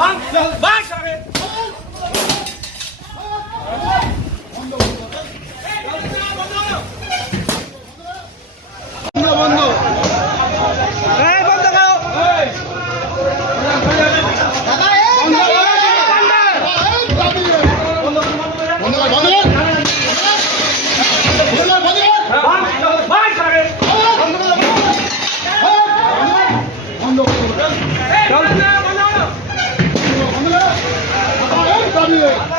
বন্ধ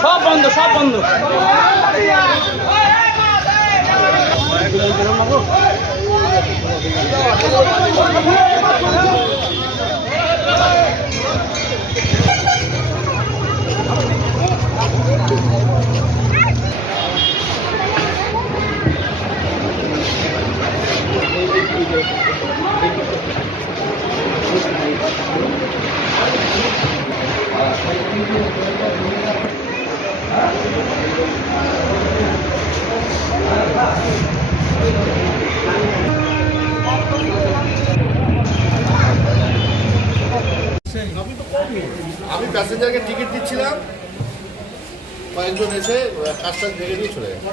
সব বন্ধ সব বন্ধ। আমি প্যাসেঞ্জারকে টিকিট দিচ্ছিলাম। কয়েকজন এসে কাজটা ভেঙে দিয়ে চলে গেছে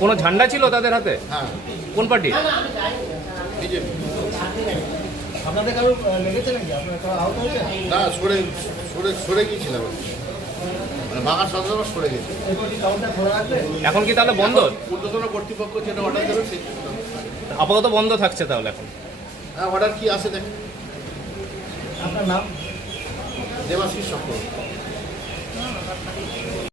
কোনো ঝান্ডা ছিল তাদের হাতে? হ্যাঁ। কোন পার্টি? বিজেপি। আপনাদের কারও লেগেছে নাকি? আপনার কারও আহত হয়েছে না সরে সরে সরে গিয়েছিলাম। মানে ভাঙার সাথে সাথে সরে গেছি। এখন কি তাহলে বন্ধ? কর্তৃপক্ষ যেটা অর্ডার দেবে আপাতত বন্ধ থাকছে তাহলে এখন। হ্যাঁ অর্ডার কি আছে দেখ। আপনার নাম? দেবাশিস চক্রবর্তী